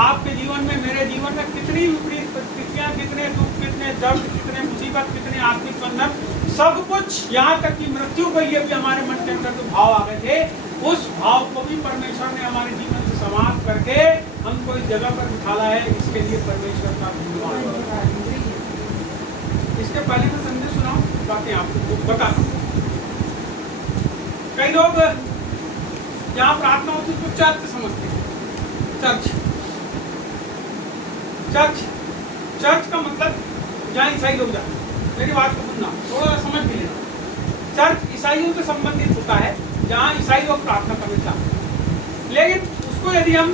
आपके जीवन में, मेरे जीवन में कितनी विपरीत परिस्थितियां, कितने दुख, कितने दर्द, कितने मुसीबत, कितने आत्मिक बंधन, सब कुछ, यहाँ तक कि मृत्यु के लिए भी हमारे मन के अंदर जो भाव आ गए थे, उस भाव को भी परमेश्वर ने हमारे जीवन से समाप्त करके हमको इस जगह पर बिठाला है। इसके लिए परमेश्वर का धन्यवाद। इसके पहले मैं संदेश सुनाऊं, बातें आपको बताता हूँ। कई लोग जहाँ प्रार्थना होती है उसको चर्च समझते हैं। चर्च का मतलब जहाँ ईसाई लोग जाते हैं। मेरी बात को सुनना, थोड़ा समझ भी लेना। चर्च ईसाइयों से संबंधित होता है, जहाँ ईसाई लोग प्रार्थना करने जाते हैं। लेकिन उसको यदि हम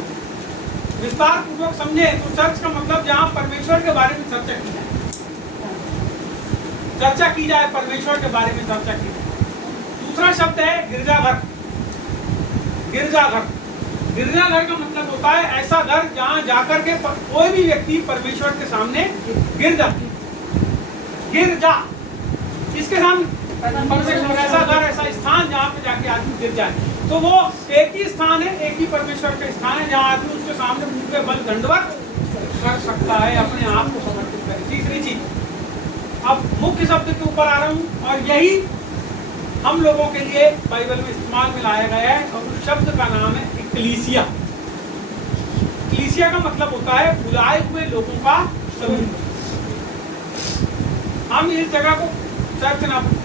विस्तार पूर्वक समझे तो चर्च का मतलब जहाँ परमेश्वर के बारे में चर्चा की जाए, परमेश्वर के बारे में चर्चा की जाए। दूसरा शब्द है गिरजाघर। गिरजाघर का मतलब होता है ऐसा घर जहाँ जाकर के कोई भी व्यक्ति परमेश्वर के सामने गिर जा, इसके सामने परमेश्वर, ऐसा घर, ऐसा स्थान जहाँ पे जाके आदमी गिर जाए। तो वो एक ही स्थान है, एक ही परमेश्वर का स्थान है जहाँ आदमी उसके सामने मुंह पे बल दंडवत कर सकता है, अपने आप को समर्पित करे। तीसरी चीज, अब मुख्य शब्द के ऊपर आ रहा हूँ, और यही हम लोगों के लिए बाइबल में इस्तेमाल में लाया गया है, और उस शब्द का नाम है इक्लीसिया। इक्लीसिया का मतलब होता है बुलाए हुए लोगों का समूह। हम इस जगह को चर्च ना बोले,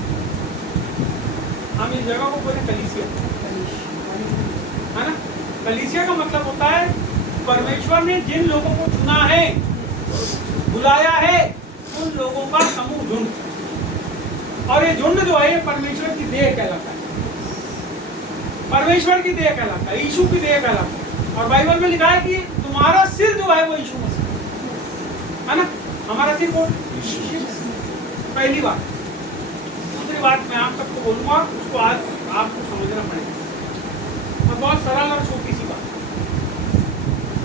हम इस जगह को बोले कलीसिया, है ना। कलीसिया का मतलब होता है परमेश्वर ने जिन लोगों को चुना है, बुलाया है, उन लोगों का समूह, झुंड। और ये झुंड जो है परमेश्वर की देह कहलाता है, परमेश्वर की देह कहलाता है, यीशु की देह कहलाता है। और बाइबल में लिखा है कि तुम्हारा सिर जो है वो यीशु मसीह है ना। हमारा सिर कौन? पहली बात। दूसरी बात मैं आप सबको बोलूंगा, उसको आज आपको समझना पड़ेगा। और बहुत सरल और छोटी सी बात।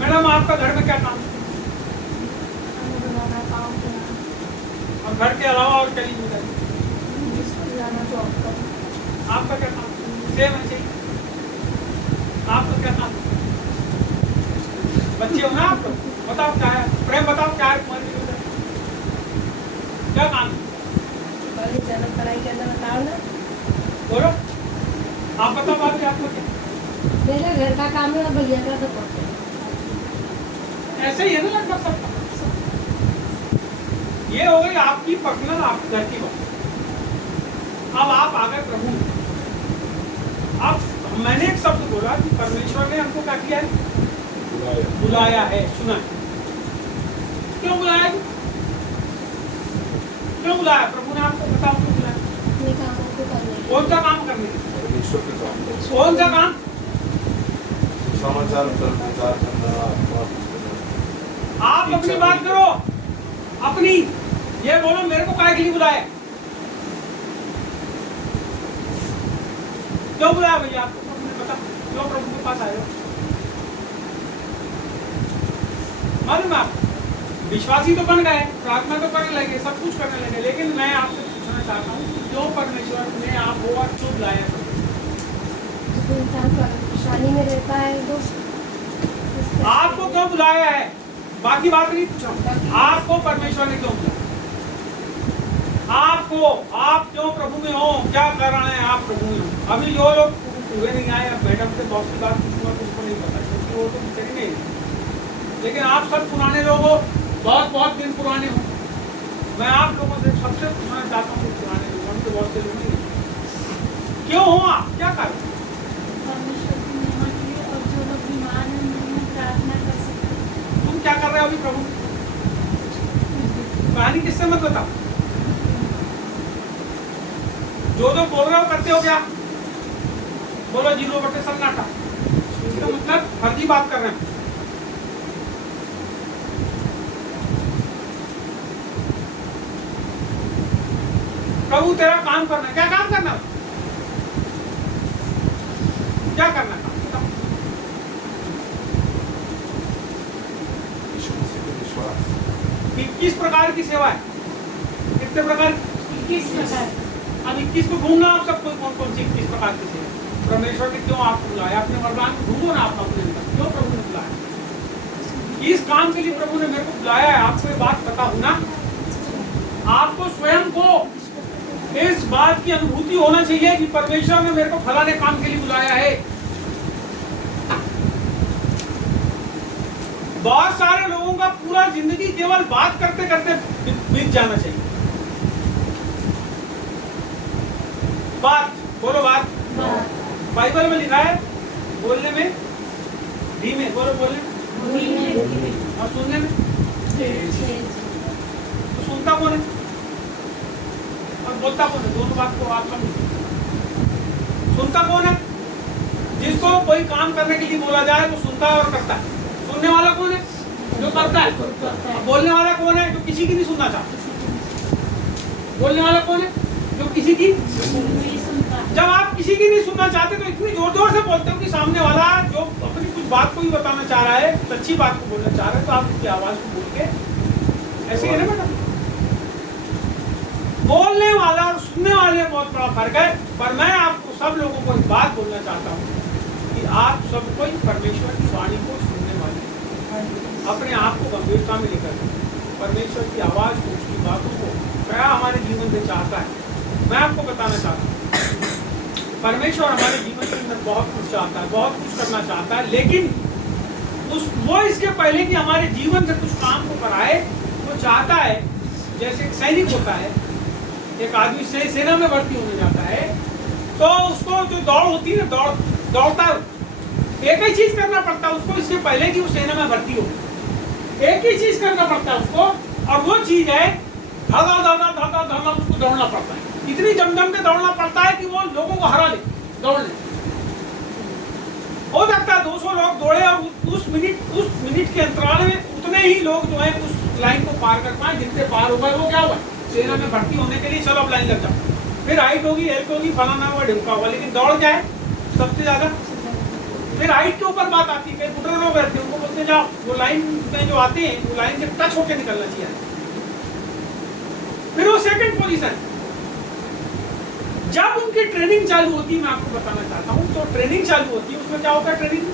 मैडम, आपका घर में क्या काम है? और घर के अलावा और क्या जिम्मेदारी? आपका क्या काम? सेम है, चाहिए। आपका क्या काम? बच्चे हो ना आप लोग, बताओ क्या है? प्रेम बताओ क्या है तुम्हारी जिम्मेदारी? क्या काम? पढ़ाई करना बताओ ना। बोलो, आप बताओ बात आपको क्या? मेरा घर का काम है, भैया का तो ऐसे ही है ना लगभग सबका। ये हो गई आपकी पर्सनल, आपके घर की बात। अब आप आ गए प्रभु। अब मैंने एक शब्द बोला कि परमेश्वर ने हमको क्या किया है? बुलाया है, सुना है। क्यों बुलाया? क्यों बुलाया? प्रभु ने आपको बताओ क्यों बुलाया? अपने कामों को करने। कौन सा काम करने? ईश्वर के काम। कौन सा काम? समाचार प्रचार करना। आप अपनी बात करो, अपनी। ये बोलो मेरे को काहे के लिए बुलाया? क्यों बुलाया भैया आपको? पता क्यों प्रभु के पास आए हो? मालूम आप विश्वासी तो बन गए, प्रार्थना तो करने लगे, सब कुछ करने लगे, लेकिन मैं आपसे पूछना चाहता हूँ क्यों परमेश्वर ने आप हो और क्यों बुलाया? इंसान परेशानी में रहता है तो आपको क्यों बुलाया है? बाकी बात नहीं पूछा, आपको परमेश्वर ने क्यों बुलाया? आपको, आप क्यों प्रभु में हो? क्या कारण है आप प्रभु में हो? अभी जो लोग पूरे नहीं आए, अब मैडम से बहुत सी बात पूछूंगा तो उसको नहीं पता, क्योंकि वो तो बेचारी नहीं। लेकिन आप सब पुराने लोग हो, बहुत दिन पुराने हो। मैं आप लोगों से सबसे पूछना चाहता हूँ, पुराने लोग, हम तो बहुत से लोग नहीं। क्यों हो आप? क्या कारण? परमेश्वर की महिमा के लिए, और जो लोग बीमार हैं उन्हें प्रार्थना कर सकते। तुम क्या कर रहे हो अभी प्रभु? कहानी किससे मत बताओ। जो बोल रहे हो करते हो क्या? बोलो 0 सन्नाटा। इसका मतलब फर्जी बात कर रहे हैं। प्रभु तेरा काम करना है। क्या काम करना है? क्या करना है? विश्वास। 21 प्रकार की सेवा है। कितने प्रकार? 21 प्रकार। अब 21 को ढूंढना आप सबको, कौन सी 21 प्रकार की सेवा? परमेश्वर ने क्यों आपको बुलाया? अपने वरदान को ढूंढो ना आप अपने अंदर, क्यों प्रभु ने बुलाया? जिस काम के लिए प्रभु ने मेरे को बुलाया है, आपको ये बात पता हो ना, आपको स्वयं को इस बात की अनुभूति होना चाहिए कि परमेश्वर ने मेरे को फलाने काम के लिए बुलाया है। बहुत सारे लोगों का पूरा जिंदगी केवल बात करते करते बीत जाना चाहिए। बात बोलो, बात बाइबल में लिखा है, बोलने में धीमे, बोलो बोलने और सुनने में। तो सुनता कौन है और बोलता कौन है? दोनों बात को आप समझो। सुनता कौन है? जिसको कोई काम करने के लिए बोला जाए तो सुनता है और करता है। सुनने वाला कौन है? जो करता है। और बोलने वाला कौन है? जो किसी की नहीं सुनना चाहता। बोलने वाला कौन है? जो किसी की। जब आप किसी की नहीं सुनना चाहते तो इतनी जोर जोर से बोलते हो कि सामने वाला जो अपनी कुछ बात को ही बताना चाह रहा है, सच्ची बात को बोलना चाह रहा है, तो आप उसकी आवाज को बोल के ऐसे ही ना बेटा। बोलने वाला और सुनने वाले में बहुत बड़ा फर्क है। पर मैं आपको सब लोगों को एक बात बोलना चाहता हूँ कि आप सब कोई परमेश्वर की वाणी को सुनने वाले, अपने आप को गंभीरता में लेकर परमेश्वर की आवाज को, उसकी बातों को क्या हमारे जीवन में चाहता है। मैं आपको बताना चाहता हूँ, परमेश्वर हमारे जीवन के अंदर बहुत कुछ चाहता है, बहुत कुछ करना चाहता है, लेकिन वो इसके पहले कि हमारे जीवन से कुछ काम को कराए, वो चाहता है, जैसे एक सैनिक होता है, एक आदमी सेना में भर्ती होने जाता है, तो उसको जो दौड़ होती है ना, दौड़ता है, एक ही चीज करना पड़ता है उसको, इसके पहले कि वो सेना में भर्ती हो, एक ही चीज करना पड़ता है उसको, और वो चीज है धड़ा उसको दौड़ना पड़ता है। इतनी जमजम के दौड़ना पड़ता है कि वो लोगों को हरा ले, दौड़ ले। हो सकता है 200 लोग दौड़े और उस मिनट के अंतराल में उतने ही लोग जो है उस लाइन को पार कर पाए। जितने पार हो गए वो क्या हुआ, सेना में भर्ती होने के लिए चलो अब लाइन लग जाओ। फिर हाइट होगी, हेल्थ होगी, फलाना हुआ, ढिमका हुआ, लेकिन दौड़ जाए सबसे ज्यादा। फिर हाइट के ऊपर बात आती है, बुढ़े लोग रहते हैं, उनको बोलते जाओ, वो लाइन में जो आते हैं वो लाइन से टच होकर निकलना चाहिए। फिर वो सेकंड पोजीशन। जब उनकी ट्रेनिंग चालू होती है, मैं आपको बताना चाहता हूँ, तो ट्रेनिंग चालू होती है, उसमें क्या होता है ट्रेनिंग?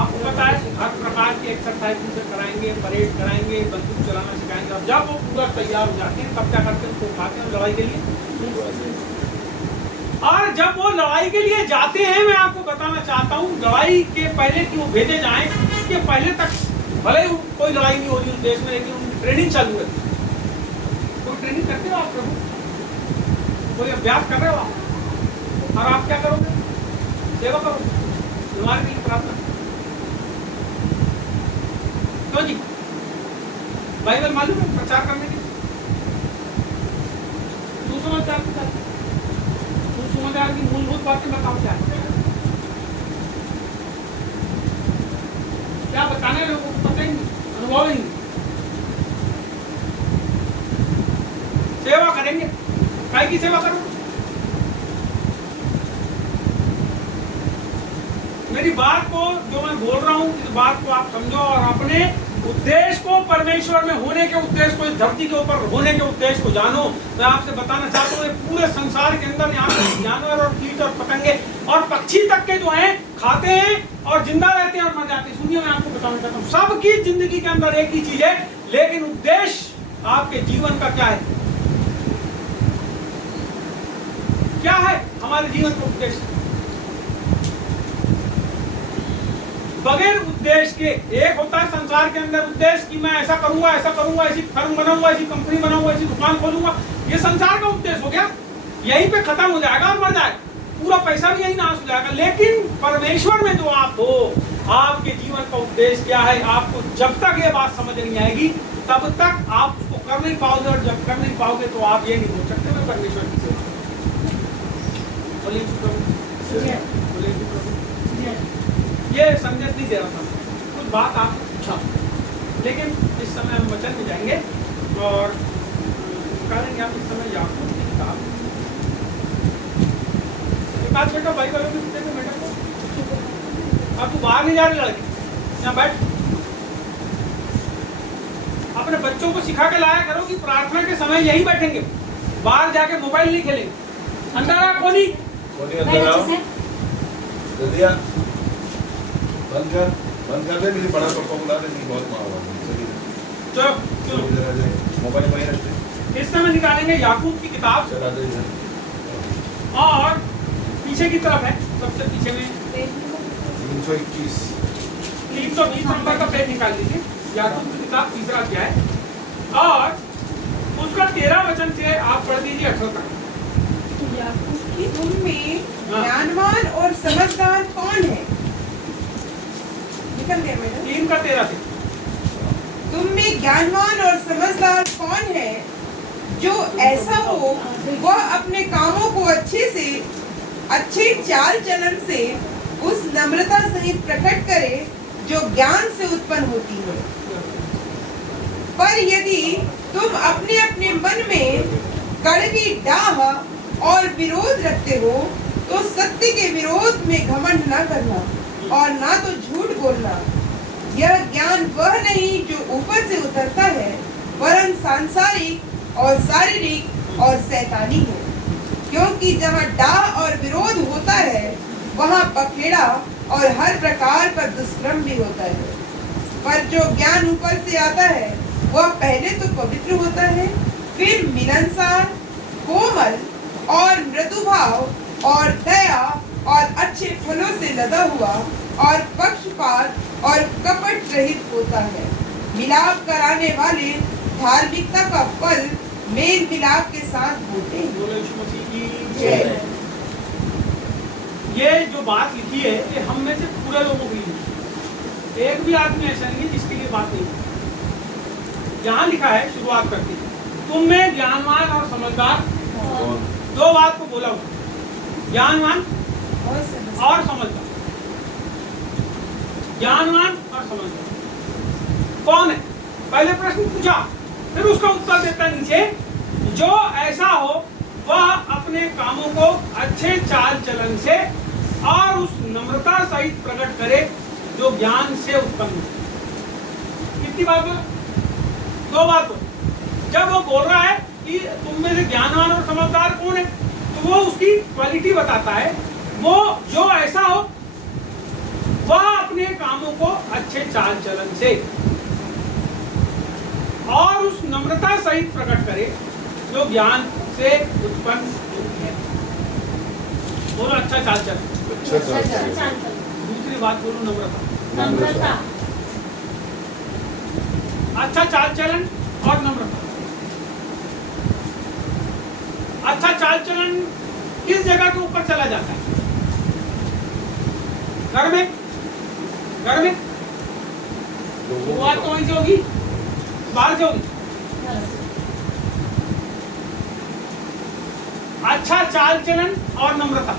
आपको पता है हर प्रकार की एक्सरसाइज उनसे कराएंगे, परेड कराएंगे, बंदूक चलाना सिखाएंगे। और जब वो पूरा तैयार हो जाते हैं तब क्या करते हैं, उनको उठाते हैं लड़ाई के लिए। और जब वो लड़ाई के लिए जाते हैं, मैं आपको बताना चाहता हूँ, लड़ाई के पहले कि वो भेजे जाएं, उसके पहले तक भले ही कोई लड़ाई नहीं हो रही उस देश में, लेकिन उनकी ट्रेनिंग चालू है। कोई ट्रेनिंग करते हो आप प्रभु, कोई अभ्यास कर रहे हो आप, और आप क्या करोगे? सेवा करोगे, हमारे लिए प्रार्थना। क्यों जी? बाइबल मालूम है प्रचार करने के सुसमाचार की मूलभूत बातें बताओ। क्या बताने लोगों को पता ही नहीं, अनुभव ही नहीं। सेवा करेंगे, काय की सेवा करो? मेरी बात को जो मैं बोल रहा हूँ, इस बात को आप समझो और अपने उद्देश्य को, परमेश्वर में होने के उद्देश्य को, इस धरती के ऊपर होने के उद्देश्य को जानो। मैं आपसे बताना चाहता हूँ, पूरे संसार के अंदर यहाँ पे जानवर और कीट और पतंगे और पक्षी तक के जो हैं खाते हैं और जिंदा रहते हैं और मर जाते हैं। सुनिए, मैं आपको बताना चाहता हूँ, सबकी जिंदगी के अंदर एक ही चीज है, लेकिन उद्देश्य आपके जीवन का क्या है? क्या है हमारे जीवन का उद्देश्य? बगैर उद्देश्य के, एक होता है संसार के अंदर उद्देश्य कि मैं ऐसा करूंगा, ऐसी फर्म बनाऊंगा, ऐसी कंपनी बनाऊंगा, ऐसी दुकान खोलूंगा। ये संसार का उद्देश्य हो गया, यहीं पे खत्म हो जाएगा और मर जाएगा, पूरा पैसा भी यहीं नाश हो जाएगा। लेकिन परमेश्वर में जो आप हो, आपके जीवन का उद्देश्य क्या है, आपको जब तक ये बात समझ नहीं आएगी तब तक आप उसको कर नहीं पाओगे, और जब कर नहीं पाओगे तो आप ये नहीं बोल सकते मैं परमेश्वर की सेवा। ये संदेश नहीं दे रहा था, कुछ बात आपको पूछा, लेकिन इस समय हम वचन में जाएंगे और करेंगे। आप इस समय याकूब की किताब, एक आध बेटा भाई वालों के बेटे को, अब तू बाहर नहीं जा रही लड़की, यहाँ बैठ। अपने बच्चों को सिखा के लाया करो कि प्रार्थना के समय यहीं बैठेंगे, बाहर जाके मोबाइल नहीं खेलेंगे। अंदर आ, कोनी अंदर आओ, जल्दी आ। बंद कर दे, मेरी बड़ा पापा बुला रहे हैं, बहुत मार चलो चलो मोबाइल वहीं रखते, इस समय निकालेंगे याकूब की किताब चला दे इधर। और पीछे की तरफ है, सबसे पीछे में 321 320 नंबर का पेज निकाल लीजिए। याकूब की किताब तीसरा अध्याय और उसका 13 वचन से आप पढ़ दीजिए 18 तक। तुम में हाँ। ज्ञानवान और समझदार कौन है? निकल गया मैडम। 3 का 13 से। तुम में ज्ञानवान और समझदार कौन है जो ऐसा हो वह अपने कामों को अच्छे चाल चलन से उस नम्रता सहित प्रकट करे जो ज्ञान से उत्पन्न होती है। पर यदि तुम अपने अपने मन में कड़वी डाह और विरोध रखते हो तो सत्य के विरोध में घमंड न करना और ना तो झूठ बोलना। यह ज्ञान वह नहीं जो ऊपर से उतरता है, वरन सांसारिक और शारीरिक और शैतानी है। क्योंकि जहाँ डाह और विरोध होता है वहाँ बखेड़ा और हर प्रकार का दुष्कर्म भी होता है। पर जो ज्ञान ऊपर से आता है वह पहले तो पवित्र होता है, फिर मिलनसार, कोमल और मृदुभाव और दया और अच्छे फलों से लदा हुआ और पक्षपात और कपट रहित होता है। मिलाप कराने वाले धार्मिकता का फल मेल मिलाप के साथ होते हैं। बोलो यीशु मसीह की जय। ये जो बात लिखी है ये हम में से पूरे लोगों के लिए, एक भी आदमी ऐसा नहीं है जिसके लिए बात नहीं है। यहाँ लिखा है, शुरुआत करते हैं, तुम में ज्ञानवान और समझदार। दो बात को बोला हुआ, ज्ञानवान और समझदार। ज्ञानवान और समझदार कौन है? पहले प्रश्न पूछा, फिर उसका उत्तर देता है नीचे, जो ऐसा हो वह अपने कामों को अच्छे चाल चलन से और उस नम्रता सहित प्रकट करे जो ज्ञान से उत्पन्न हो। कितनी बात बोला? दो बात बोला। जब वो बोल रहा है कि तुम में से ज्ञानवान और समझदार कौन है, तो वो उसकी क्वालिटी बताता है। वो जो ऐसा हो वह अपने कामों को अच्छे चाल चलन से और उस नम्रता सहित प्रकट करे जो ज्ञान से उत्पन्न होती है। बोलो अच्छा चाल चलन। दूसरी बात बोलो नम्रता। अच्छा चाल चलन और नम्रता। अच्छा चाल चलन किस जगह के ऊपर चला जाता है? घर में शुरुआत तो वहीं से होगी, बाहर से होगी। अच्छा चाल चलन और नम्रता।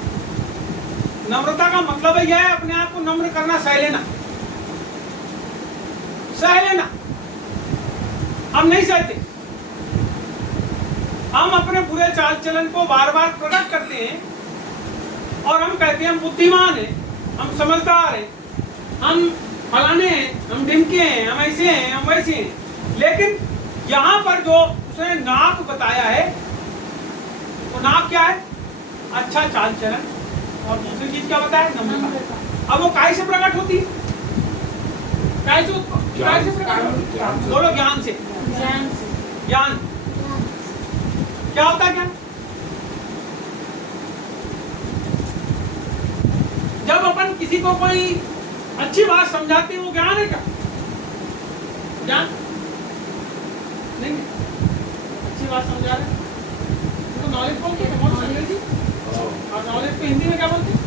नम्रता का मतलब है यह है अपने आप को नम्र करना, सह लेना। हम नहीं सहते, हम अपने बुरे चाल चलन को बार बार प्रकट करते हैं और हम कहते हैं हम बुद्धिमान हैं, हम समझदार हैं, हम फलाने हैं, हम ढिमके हैं, हम ऐसे हैं, हम वैसे हैं। लेकिन यहाँ पर जो उसने नाप बताया है वो नाप क्या है? अच्छा चाल चलन। और दूसरी चीज क्या बताया? नम्रता। अब वो काय से प्रकट होती है? काय से प्रकट होती है? बोलो ज्ञान से। ज्ञान क्या होता है? ज्ञान जब अपन किसी को कोई अच्छी बात समझाते हैं वो ज्ञान है क्या? ज्ञान नहीं। अच्छी बात समझा रहे तो नॉलेज बोलते हैं। और नॉलेज को हिंदी में क्या बोलते हैं?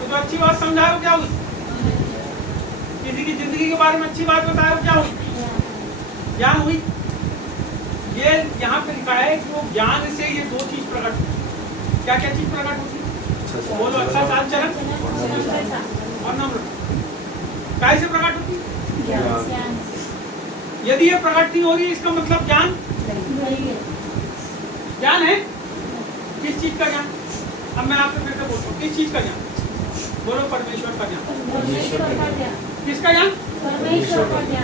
तो अच्छी बात समझाओ क्या हुई? किसी की जिंदगी के बारे में अच्छी बात बताओ क्या हुई? ज्ञान हुई। ये यहाँ पे लिखा है कि वो ज्ञान से ये दो चीज प्रकट होती। क्या क्या चीज प्रकट होती? बोलो अच्छा चाल चलन और नम्रता। काय से प्रकट होती? यदि ये प्रकट नहीं हो रही इसका मतलब ज्ञान है। किस चीज का ज्ञान? अब मैं आपसे फिर से बोलता हूँ, किस चीज का ज्ञान? बोलो परमेश्वर का ज्ञान। किसका ज्ञान?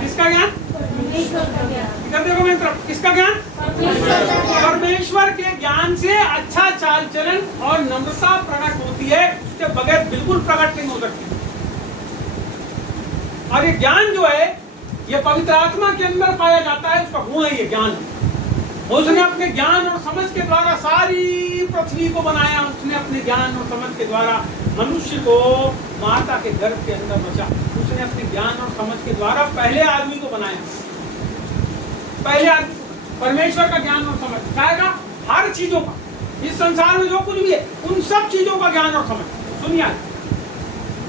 किसका ज्ञान? इधर देखो मेरी तरफ। किसका ज्ञान? परमेश्वर के ज्ञान से अच्छा चाल चलन और नम्रता प्रकट होती है। उसके बगैर बिल्कुल प्रकट नहीं हो सकती। और ये ज्ञान जो है ये पवित्र आत्मा के अंदर पाया जाता है, उसका गुण है ये ज्ञान। उसने अपने ज्ञान और समझ के द्वारा सारी पृथ्वी को बनाया। उसने अपने ज्ञान और समझ के द्वारा मनुष्य को माता के गर्भ के अंदर बचा। उसने अपने ज्ञान और समझ के द्वारा पहले आदमी को बनाया। पहले आदमी परमेश्वर का ज्ञान और समझ चाहेगा हर चीजों का, इस संसार में जो कुछ भी है उन सब चीजों का ज्ञान और समझ। सुनिए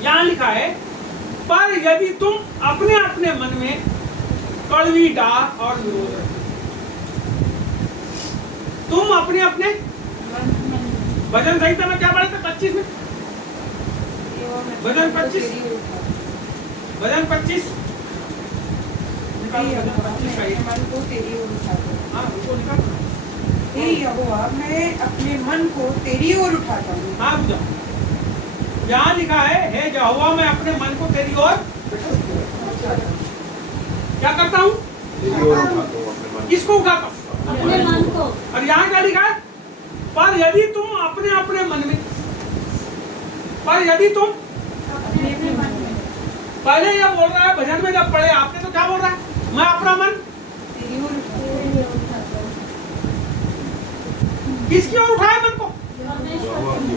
यहाँ लिखा है, पर यदि तुम अपने अपने मन में कड़वी डाक और विरोध रखो। तुम अपने अपने भजन संहिता में क्या पढ़े थे 25 में? भजन 25 भजन 25 मन को तेरी ओर उठाता हूँ। हाँ उनको निकाल। हे यहोवा, मैं अपने मन को तेरी ओर उठाता हूँ। हाँ बुझा, यहाँ लिखा है, हे यहोवा मैं अपने मन को तेरी ओर क्या करता हूँ? तेरी ओर उठाता हूँ अपने मन। किसको उठाता हूँ? अपने मन को। और यहाँ क्या लिखा है? पर यदि तुम अपने अपने मन में, पर यदि तुम अपने अपने मन में। पहले ये बोल रहा है भजन में जब पढ़े आपने तो क्या बोल रहा है? मैं अपना मन तेरी ओर तेरी ओर उठाता हूँ। किसकी ओर उठाए मन को? परमेश्वर की।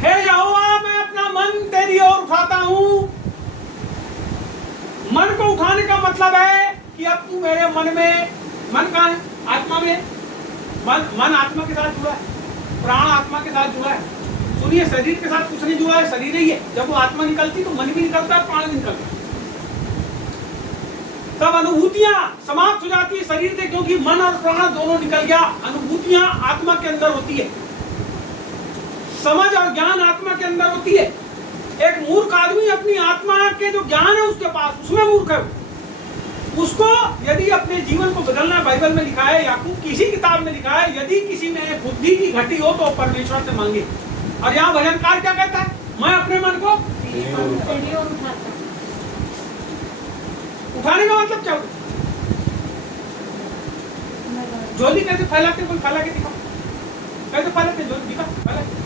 हे यहोवा मैं अपना मन तेरी ओर उठाता हूँ। मन को उठाने का मतलब है कि अब तू मेरे मन में, मन कहाँ है? आत्मा में। मन आत्मा के साथ जुड़ा है, प्राण आत्मा के साथ जुड़ा है। सुनिए, शरीर के साथ कुछ नहीं जुड़ा है, शरीर ही है। जब वो आत्मा निकलती तो मन भी निकलता है, प्राण भी निकलता है। तब अनुभूतियां समाप्त हो जाती है शरीर से, क्योंकि मन और प्राण दोनों निकल गया। अनुभूतियां आत्मा के अंदर होती है, समझ और ज्ञान आत्मा के अंदर होती है। एक मूर्ख आदमी अपनी आत्मा के जो ज्ञान है उसके पास, उसमें मूर्ख है। उसको यदि अपने जीवन को बदलना, बाइबल में लिखा है, याकूब किसी किताब में लिखा है, यदि किसी में बुद्धि की घटी हो तो परमेश्वर से मांगे। और यहाँ भजनकार क्या कहता है? मैं अपने मन को तेरी ओर उठाता हूँ। उठाने का मतलब क्या होता है? झोली कैसे फैलाते? कोई फैला के दिखाओ, कैसे फैलाते? झोली दिखा, फैला के।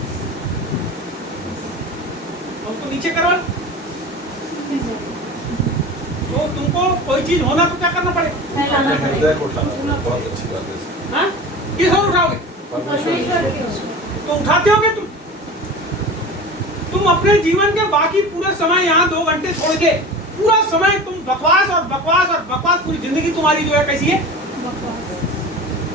उसको नीचे करो। तो तुमको कोई चीज होना तो क्या करना पड़ेगा? फैलाना अपने पड़ेगा। हृदय को उठाना, बहुत अच्छी बात है। हाँ? किस ओर उठाओगे? परमेश्वर की ओर। तो उठाते होगे तुम अपने जीवन के बाकी पूरे समय यहाँ 2 घंटे छोड़ के पूरा समय तुम बकवास और बकवास और बकवास, पूरी जिंदगी तुम्हारी जो है कैसी है?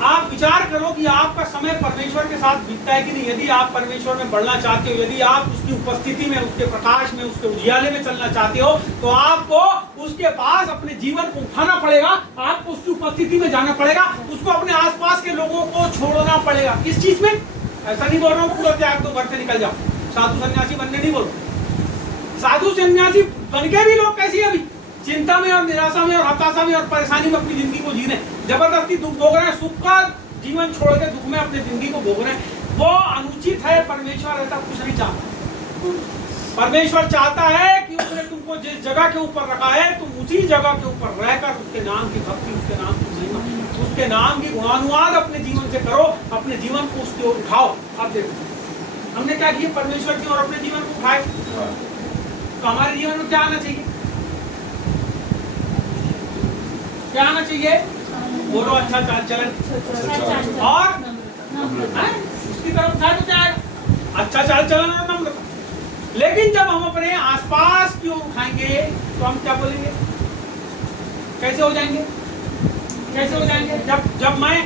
आप विचार करो कि आपका समय परमेश्वर के साथ बीतता है कि नहीं। यदि आप परमेश्वर में बढ़ना चाहते हो, यदि आप उसकी उपस्थिति में, उसके प्रकाश में, उसके उजियाले में चलना चाहते हो, तो आपको उसके पास अपने जीवन को उठाना पड़ेगा। आपको उसकी उपस्थिति में जाना पड़ेगा। उसको अपने आसपास के लोगों को छोड़ना पड़ेगा। किस चीज में? ऐसा नहीं बोल रहा हूँ पूरा त्याग दो, घर से निकल जाओ, साधु सन्यासी बनने नहीं बोल रहा। साधु सन्यासी बन के भी लोग कैसी है अभी? चिंता में और निराशा में और हताशा में और परेशानी में अपनी जिंदगी को जी रहे हैं। जबरदस्ती दुख भोग रहे हैं, सुख का जीवन छोड़ के दुख में अपनी जिंदगी को भोग रहे हैं। वो अनुचित है। परमेश्वर ऐसा कुछ नहीं चाहता। परमेश्वर चाहता है कि उसने तुमको जिस जगह के ऊपर रखा है, तुम उसी जगह के ऊपर रहकर उसके नाम की भक्ति, उसके नाम की महिमा, उसके नाम की गुणानुवाद अपने जीवन से करो। अपने जीवन को उसकी ओर उठाओ। अब देखो हमने क्या किया? परमेश्वर की ओर अपने जीवन को उठाए। तो हमारे जीवन में क्या आना चाहिए? क्या आना चाहिए? बोलो अच्छा चाल चलन और उसकी तरफ उठाए तो क्या आएगा? अच्छा चाल चलन और नम्रता। लेकिन जब हम अपने आसपास की ओर उठाएंगे तो हम क्या बोलेंगे? कैसे हो जाएंगे? कैसे हो जाएंगे? जब मैं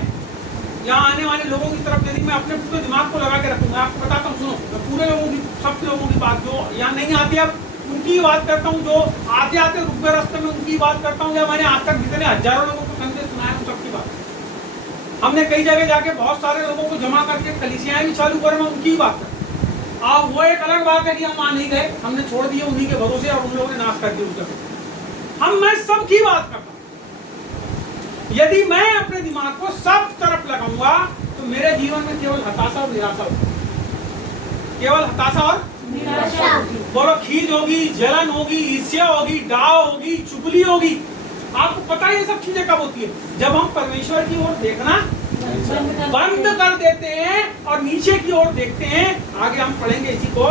यहाँ आने वाले लोगों की तरफ, यदि मैं अपने पूरे दिमाग को लगा के रखूंगा, आपको बताता हूँ, सुनो, मैं पूरे लोगों की, सब लोगों की बात, जो यहाँ नहीं आती अब उनकी बात करता हूँ, जो आते आते रुक गए रास्ते में उनकी बात करता हूँ, या मैंने आज तक जितने हजारों लोगों को संदेश सुनाया उन सबकी बात। हमने कई जगह जाके बहुत सारे लोगों को जमा करके कलीसियाएं भी चालू कर, मैं उनकी बात करता। अब वो एक अलग बात है कि हम वहाँ नहीं गए, हमने छोड़ दिए उन्हीं के भरोसे और उन लोगों ने नाश कर दिया उस जगह। मैं सबकी बात करता हूँ। यदि मैं अपने दिमाग को सब तरफ लगाऊंगा तो मेरे जीवन में केवल हताशा और निराशा होगी। केवल हताशा और निराशा होगी। बोलो, खीज होगी, जलन होगी, ईर्ष्या होगी, डाव होगी, चुगली होगी। आपको पता है ये सब चीजें कब होती है? जब हम परमेश्वर की ओर देखना बंद कर देते हैं और नीचे की ओर देखते हैं। आगे हम पढ़ेंगे इसी को।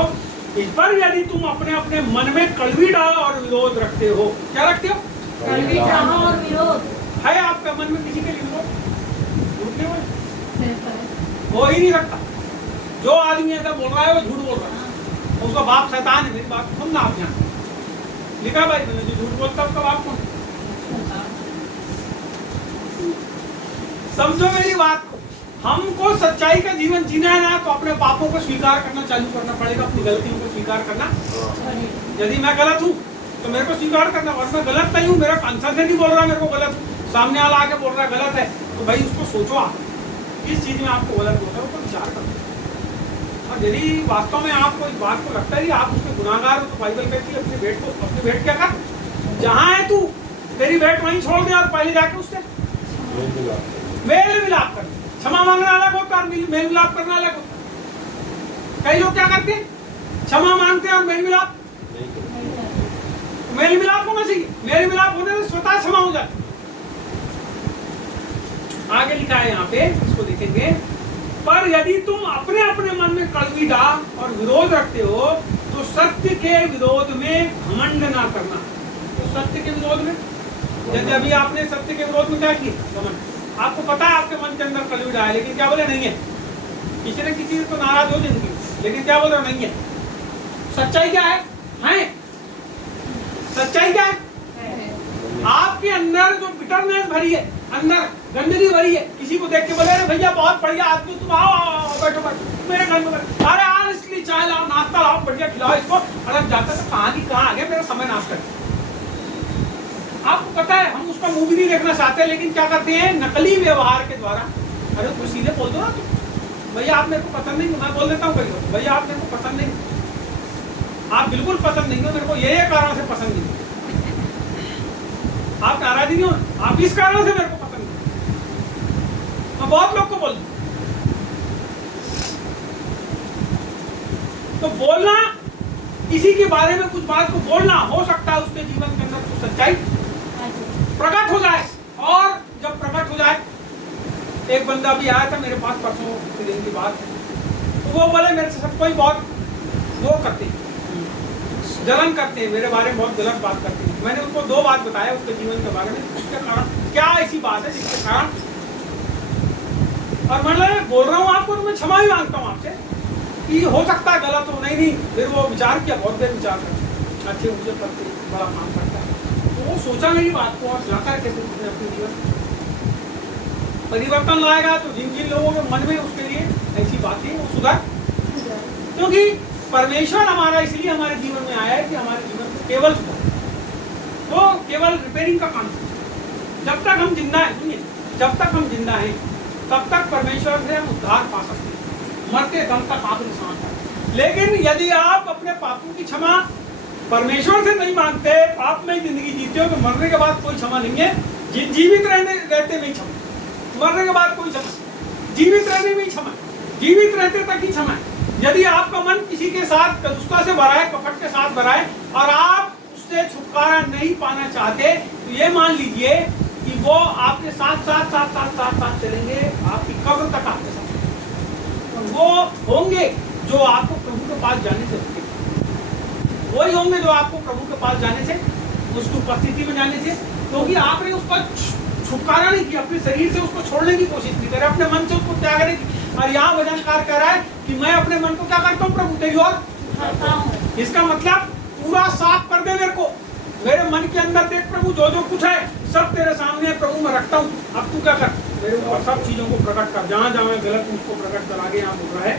इस पर यदि तुम अपने अपने मन में कड़वी डाल और विरोध रखते हो, क्या रखते हो? कड़वी चाह और विरोध। है आपका मन में किसी के लिए विरोध? झूठ नहीं बोले, रहता है। हो ही नहीं सकता। जो आदमी ऐसा बोल रहा है वो झूठ बोल रहा है, उसका बाप शैतान है। मेरी बात सुनना आप यहाँ लिखा भाई मैंने, जो झूठ बोलता है उसका बाप कौन? समझो मेरी बात को, हमको सच्चाई का जीवन जीना है ना, तो अपने पापों को स्वीकार करना चालू करना पड़ेगा, अपनी गलतियों को स्वीकार करना। यदि मैं गलत हूँ तो मेरे को स्वीकार करना, और मैं गलत नहीं हूँ, मेरा आंसर से नहीं बोल रहा मेरे को गलत हूँ, सामने वाला आके बोल रहा है गलत है, तो भाई उसको सोचो आप किस चीज में आपको गलत बोल रहा है, उसको विचार करो। और यदि वास्तव में आपको इस बात को लगता है कि आप उसके गुनाहगार हो, तो बाइबल कहती है अपनी भेंट क्या कर, जहाँ है तू तेरी भेंट वहीं छोड़ दे और पहले जाके उससे मेल मिलाप कर। क्षमा मांगना अलग होता और मेल मिलाप करना अलग होता। कई लोग क्या करते हैं, क्षमा मांगते हैं और मेल मिलाप होना चाहिए, मेल मिलाप होने से स्वतः क्षमा हो जाता। आगे लिखा है यहाँ पे, इसको देखेंगे, पर यदि तुम अपने अपने मन में कड़वी डाह और विरोध रखते हो तो सत्य के विरोध में घमंड ना करना। तो सत्य के विरोध में, जैसे अभी आपने सत्य के विरोध में क्या किया, घमंड। आपको पता है आपके मन के अंदर कड़वी डाह है, लेकिन क्या बोले नहीं है। किसी न किसी को नाराज हो जिंदगी, लेकिन क्या बोल रहे नहीं है। सच्चाई क्या है? सच्चाई क्या है? आपके अंदर जो बिटरनेस भरी है, अंदर गंदगी भरी है, किसी को देख के बोले अरे भैया बहुत बढ़िया आदमी, तुम आओ बैठो मेरे घर में, अरे यार इसलिए चाय लाओ, नाश्ता लाओ, बढ़िया खिलाओ इसको, अरे जाता तो कहाँ की कहाँ आ गया, मेरा समय नाश कर। आपको पता है हम उसका मुंह भी नहीं देखना चाहते, लेकिन क्या करते हैं नकली व्यवहार के द्वारा, अरे तुम सीधे बोल दो ना, भैया आप मेरे को पसंद नहीं, मैं बोल देता हूँ कहीं, भैया आप मेरे को पसंद नहीं, आप बिल्कुल पसंद नहीं हो मेरे को, ये कारण से पसंद नहीं, आप नाराज नहीं हो, आप इस कारण से मेरे को पसंद नहीं। मैं बहुत लोग को बोल, तो बोलना किसी के बारे में कुछ बात को बोलना, हो सकता है उसके जीवन के अंदर कुछ सच्चाई प्रकट हो जाए, और जब प्रकट हो जाए, एक बंदा भी आया था मेरे पास परसों के दिन की बात, तो वो बोले मेरे से सब कोई बहुत वो करते हैं, जलन करते हैं, मेरे बारे में बहुत गलत बात करते हैं। मैंने उनको दो बात बताया उसके जीवन के बारे में, उसके कारण क्या ऐसी बात है जिसके कारण, और मैं बोल रहा हूँ आपको, तो मैं क्षमा भी मांगता हूँ आपसे कि हो सकता है गलत हो, नहीं फिर वो विचार किया, बहुत देर विचार करते, अच्छे मुझे करते, बड़ा काम करता है, तो वो सोचा मेरी बात को और जाकर कैसे उसने अपने जीवन परिवर्तन लाएगा, तो जिन जिन लोगों के मन में उसके लिए ऐसी बातें वो सुधर, क्योंकि परमेश्वर हमारा इसलिए हमारे जीवन में आया है कि हमारे जीवन को केवल सुधार, तो केवल रिपेयरिंग का काम। जब तक हम जिंदा हैं, सुनिए, जब तक हम जिंदा हैं तब तक परमेश्वर से हम उद्धार पा सकते हैं, मरते दम तक आखिरी सांस तक। लेकिन यदि आप अपने पापों की क्षमा परमेश्वर से नहीं मांगते, पाप में जिंदगी जीते हो, तो मरने के बाद कोई क्षमा नहीं है। जीवित रहते में क्षमा, मरने के बाद कोई क्षमा, जीवित रहने में क्षमा, जीवित रहते तक ही क्षमा है। यदि आपका मन किसी के साथ कदुष्टा से भरा है, कपट के साथ भरा है, और आप उससे छुटकारा नहीं पाना चाहते, तो ये मान लीजिए कि वो आपके साथ साथ साथ साथ साथ साथ चलेंगे, आपकी कब्र तक आपके साथ। वो होंगे जो आपको प्रभु के पास जाने से रोकेंगे, वही होंगे जो आपको प्रभु के पास जाने से, उसकी उपस्थिति में जाने से, क्योंकि आपने उसका छुटकारा नहीं किया, अपने शरीर से उसको छोड़ने की कोशिश नहीं करे, अपने मन से उसको त्यागने की। और यहाँ भजनकार कह रहा है कि मैं अपने मन को क्या करता हूँ, प्रभु तेरी ओर करता हूँ। इसका मतलब पूरा साफ कर दे मेरे को, मेरे मन के अंदर देख प्रभु, जो जो कुछ है सब तेरे सामने प्रभु मैं रखता हूँ, अब तू क्या कर, मेरे ऊपर सब चीजों को प्रकट कर, जहाँ जहाँ मैं गलत हूँ उसको प्रकट कर। आगे यहाँ बोल रहा है,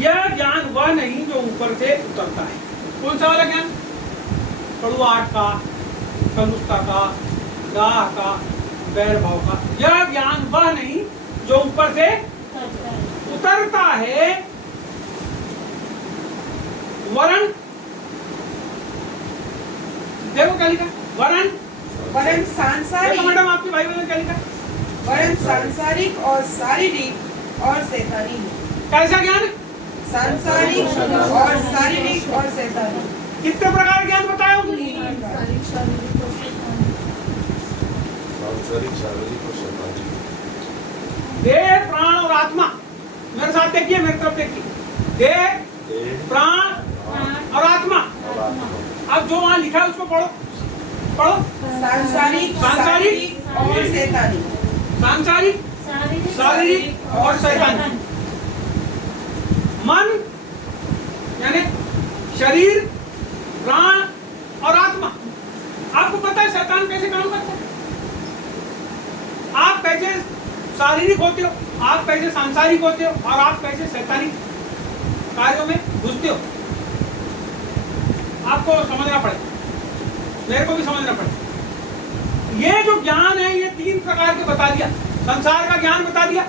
यह ज्ञान वह नहीं जो ऊपर से उतरता है। कौन सा वाला ज्ञान? कड़ुआहट का, कलुषता का, दाह का, बैर भाव का। यह ज्ञान वह नहीं जो ऊपर से उतरता है, वरन, देखो क्या लिखा, वरन सांसारिक, मैडम आपकी बाइबल में क्या लिखा? वरन सांसारिक और शारीरिक और शैतानी है। कैसा ज्ञान? सांसारिक और शारीरिक और शैतानी। कितने प्रकार ज्ञान बताया? देह, प्राण और आत्मा। मेरे साथ देखिए, मेरी तरफ देखिए, देह, देह, प्राण प्राण और आत्मा। आत्मा। अब जो वहां लिखा है उसको पढ़ो पढ़ो। सांसारिक, सांसारिक और शैतानी। सांसारिक, शारीरिक और शैतानी। मन यानी शरीर, प्राण और आत्मा। आपको पता है शैतान कैसे काम करता है? आप कैसे शारीरिक होते हो, आप कैसे सांसारिक होते हो और आप कैसे शैतानिक कार्यों में घुसते हो। आपको समझना पड़ेगा, मेरे को भी समझना पड़ेगा। ये जो ज्ञान है ये 3 प्रकार के बता दिया। संसार का ज्ञान बता दिया,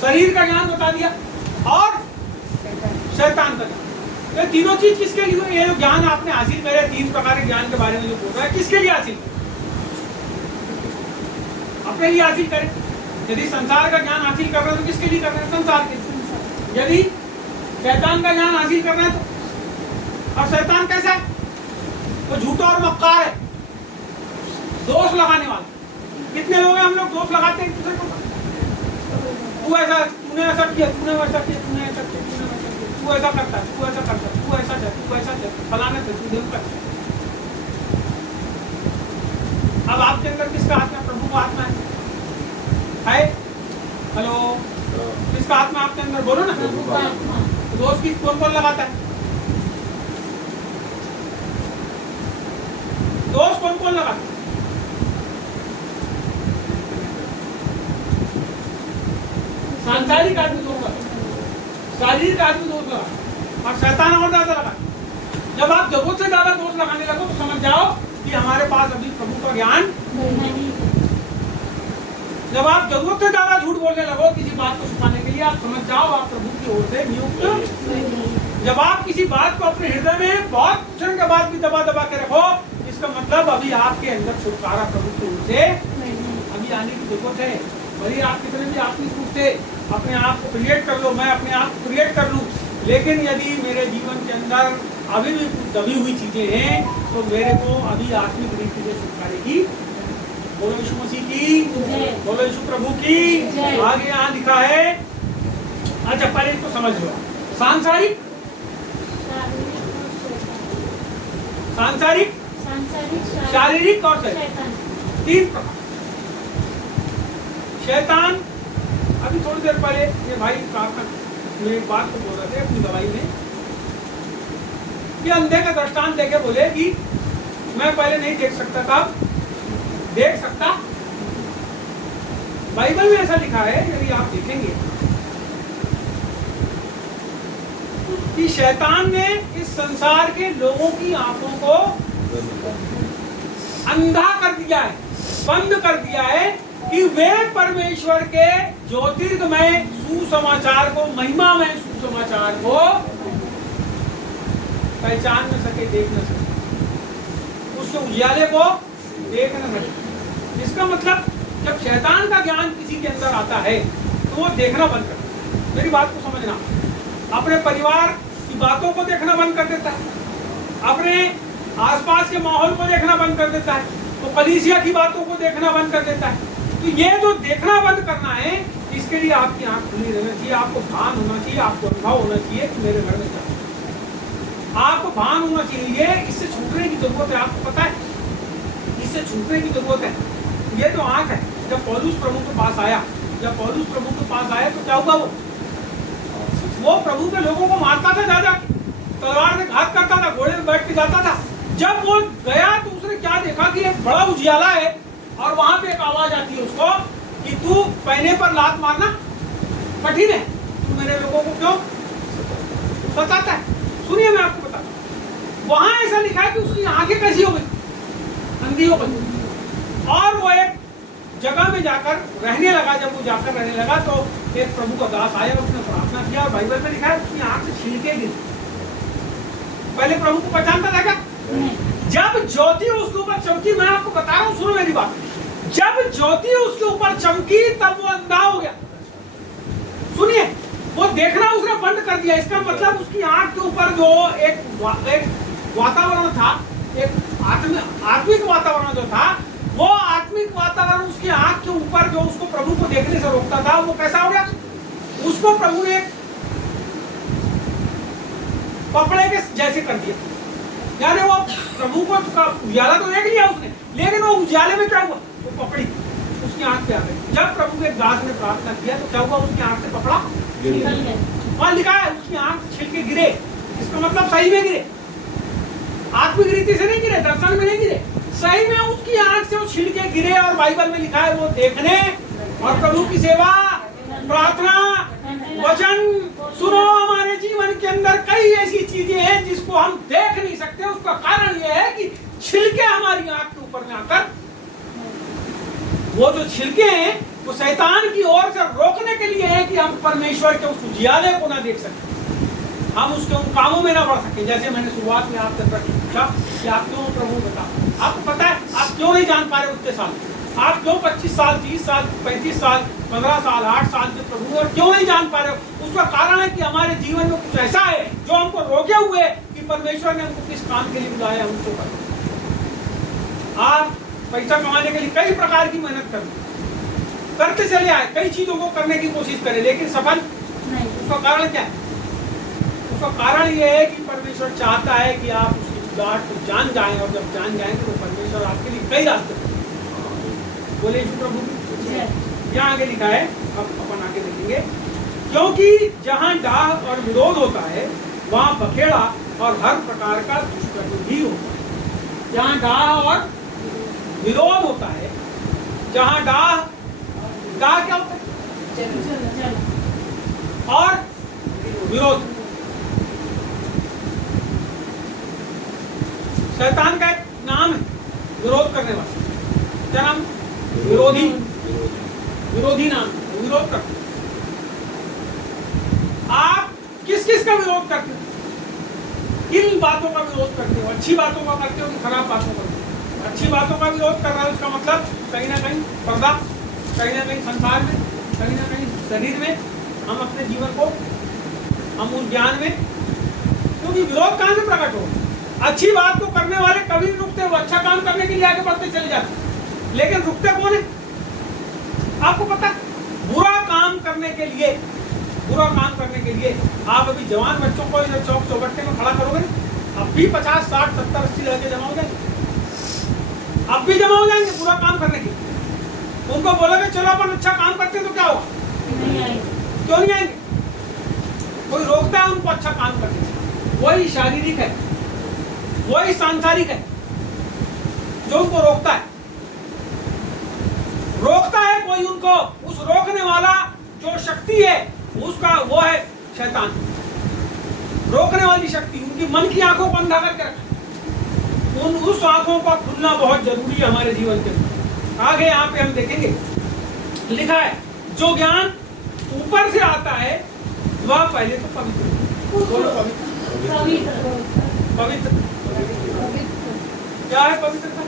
शरीर का ज्ञान बता दिया और शैतान का ज्ञान। ये तीनों चीज किसके लिए? ये जो ज्ञान आपने हासिल करे, 3 प्रकार के ज्ञान के बारे में जो बोल रहा है, किसके लिए हासिल? अपने लिए हासिल करें। यदि संसार का ज्ञान हासिल कर रहे हैं तो किसके लिए कर रहे हैं? संसार के लिए। यदि शैतान का ज्ञान हासिल कर रहे हैं तो, और शैतान कैसा है? वो झूठा और मक्कार है, दोष लगाने वाला। कितने लोग हैं हम लोग दोष लगाते हैं दूसरे को। तू ऐसा, तूने ऐसा किया, तूने वैसा किया, तूने ऐसा किया, तूने वैसा किया, तू ऐसा करता है, तू ऐसा करता है, तू ऐसा है, तू ऐसा है, फलाने से तू देव करता है। अब आपके अंदर किसका आत्मा? प्रभु का आत्मा है? हेलो, किसका आत्मा आपके अंदर? बोलो ना। प्रभु का आत्मा। दोष की कौन कौन लगाता है? दोष कौन कौन लगाता है? सांसारिक आदमी दोष लगाता है, शारीरिक आदमी दोष लगाता है और शैतान और ज्यादा लगाता है। जब आप जरूरत से ज्यादा दोष लगाने लगो तो समझ जाओ कि हमारे पास अभी प्रभु का ज्ञान नहीं। जब आप जरूरत से ज्यादा झूठ बोलने लगो किसी बात को छुपाने के लिए, आप समझ जाओ आप प्रभु की ओर से नियुक्त। जब आप किसी बात को अपने हृदय में बहुत क्षण के बाद भी दबा दबा के रखो, इसका मतलब अभी आपके अंदर छुटकारा प्रभु की ओर से अभी आने की जरूरत है। भले आप कितने भी आत्मिक रूप से अपने आप को क्रिएट कर लो, मैं अपने आप को क्रिएट कर लूं, लेकिन यदि मेरे जीवन के अंदर अभी भी दबी हुई चीजें हैं तो मेरे को अभी आत्मिक रीति से छुटकारे की। बोलो यीशु मसीह की, बोलो यीशु प्रभु की। आगे यहाँ लिखा है, अच्छा पहले इसको समझ लो। सांसारिक, सांसारिक, शारीरिक और शैतान, 3 प्रकार। शैतान, अभी थोड़ी देर पहले ये भाई प्रार्थना में एक बात को बोल रहे थे अपनी दवाई में, कि अंधे का दृष्टांत देके बोले कि मैं पहले नहीं देख सकता था, देख सकता। बाइबल में ऐसा लिखा है, यदि आप देखेंगे कि शैतान ने इस संसार के लोगों की आंखों को अंधा कर दिया है, बंद कर दिया है कि वे परमेश्वर के ज्योतिर्गमय सुसमाचार को, महिमामय सुसमाचार को पहचान न सके, देख न सके, उसके उजियाले को देख न सके। इसका मतलब जब शैतान का ज्ञान किसी के अंदर आता है तो वो देखना बंद कर देता है। मेरी बात को समझना, अपने परिवार की बातों को देखना बंद कर देता है, अपने आसपास के माहौल को देखना बंद कर देता है, तो कलीसिया की बातों को देखना बंद कर देता है। तो ये जो देखना बंद करना है, इसके लिए आपकी आंख खुली रहना चाहिए, आपको भान होना चाहिए, आपको अनुभव होना चाहिए कि मेरे घर में क्या है। आपको भान होना चाहिए, इससे छूटने की जरूरत है। आपको पता है इससे छूटने की जरूरत है। ये जो आंख है, जब पौलुस प्रभु के पास आया, जब पौलुस प्रभु के पास आया तो क्या हुआ? वो प्रभु के लोगों को मारता था, जा जाके तलवार से घात करता था, घोड़े में बैठ के जाता था। जब वो गया तो उसने क्या देखा कि एक बड़ा उजियाला है और वहां पे एक आवाज आती है उसको कि तू पहने पर लात मारना कठिन है, तू मेरे लोगों को क्यों सताता है? सुनिए मैं आपको बताता हूं, वहां ऐसा लिखा है कि उसकी आंखें कैसी हो गई? अंधी हो गई। और वो एक जगह में जाकर रहने लगा। जब वो जाकर रहने लगा तो एक प्रभु का दास आया, उसने प्रार्थना किया और बाइबल में लिखा है उसकी आंख से छिलके गिरे। पहले प्रभु को पहचानता था क्या? जब ज्योति उसके ऊपर चमकी, मैं आपको बता रहा हूं, सुनो मेरी बात, जब ज्योति उसके ऊपर चमकी तब वो अंधा हो गया। सुनिए, वो देखना उसने बंद कर दिया। इसका मतलब उसकी आंख के ऊपर जो एक वातावरण था, एक आत्मिक वातावरण जो था, वो आत्मिक वातावरण उसकी आंख के ऊपर जो उसको प्रभु को देखने से रोकता था, वो कैसा हो गया? उसको प्रभु ने कपड़े के जैसे कर दिया। यानी वो प्रभु को उजाला तो देख लिया उसने, लेकिन वो उजाले में क्या हुआ, वो पपड़ी उसकी आंख पे आ गई। जब प्रभु के दास ने प्रार्थना किया तो क्या हुआ, उसकी आंख से कपड़ा निकल गए। और लिखा है उसकी आंख छिलके गिरे। इसका मतलब सही में गिरे, आत्मिक रीति से नहीं गिरे, दर्शन में नहीं गिरे, सही में उसकी आंख से वो छिलके गिरे। और बाइबल में लिखा है वो देखने और प्रभु की सेवा, प्रार्थना, वचन सुनो। हमारे जीवन के अंदर कई ऐसी चीजें हैं जिसको हम देख नहीं सकते। उसका कारण यह है कि छिलके हमारी आंख के ऊपर में आकर, वो जो छिलके हैं वो शैतान की ओर से रोकने के लिए है कि हम परमेश्वर के उस उजियाले को ना देख सकें, हम उसके उन कामों में ना बढ़ सके। जैसे मैंने शुरुआत में आपसे प्रश्न पूछा कि आप क्यों प्रभु बता, आपको पता है आप क्यों नहीं जान पा रहे उतने साल, आप क्यों 25 साल 30 साल 35 साल 15 साल 8 साल के प्रभु और क्यों नहीं जान पा रहे हो? उसका कारण है कि हमारे जीवन में कुछ ऐसा है जो हमको रोके हुए है कि परमेश्वर ने हमको किस काम के लिए बुलाया है हमको कर। आप पैसा कमाने के लिए कई प्रकार की मेहनत करते चले आए, कई चीजों को करने की कोशिश करें, लेकिन सफल नहीं। उसका कारण क्या है? उसका कारण यह है कि परमेश्वर चाहता है कि आप उसकी बात को जान जाएं, और जब जान जाएंगे तो परमेश्वर आपके लिए कई रास्ते बोले। प्रभु यहाँ आगे लिखा है, अब अपन आगे देखेंगे, क्योंकि जहाँ डाह और विरोध होता है वहाँ बखेड़ा और हर प्रकार का दुष्कर्म भी होता है। जहाँ डाह और विरोध होता है, जहाँ डाह क्या होता है और विरोध, शैतान का एक नाम है विरोध करने वाला। क्या नाम? विरोधी। विरोधी नाम, विरोध करते। आप किस किस का विरोध करते हो? किन बातों का विरोध करते हो? अच्छी बातों का करते हो कि खराब बातों का? अच्छी बातों का विरोध कर रहा है उसका मतलब कहीं ना कहीं पर्दा, कहीं ना कहीं संसार में, कहीं ना कहीं शरीर में, हम अपने जीवन को, हम उस ज्ञान में, क्योंकि विरोध कहां से प्रकट हो? अच्छी बात को करने वाले कभी नहीं रुकते, वो अच्छा काम करने के लिए आगे बढ़ते चले जाते, लेकिन रुकते कौन है? आपको पता, बुरा काम करने के लिए, बुरा काम करने के लिए आप अभी जवान बच्चों को इधर चौक चौबट्टे में खड़ा करोगे, अब भी 50 60 70 80 लड़के जमा हो जाएंगे, अब भी जमा हो जाएंगे बुरा काम करने के लिए। उनको बोलोगे चलो अपन अच्छा काम करते हैं तो क्या होगा? नहीं आएंगे। क्यों नहीं आएंगे? कोई रोकता है उनको अच्छा काम करने से। वही शारीरिक है, वही सांसारिक है जो उनको रोकता है। रोकता है कोई उनको, उस रोकने वाला जो शक्ति है उसका वो है शैतान। रोकने वाली शक्ति उनकी मन की आंखों को अंधा करके रखा। उस आंखों का खुलना बहुत जरूरी है हमारे जीवन के अंदर। आगे यहाँ पे हम देखेंगे, लिखा है जो ज्ञान ऊपर से आता है वह पहले तो पवित्र। बोलो पवित्र। पवित्र क्या है? पवित्रता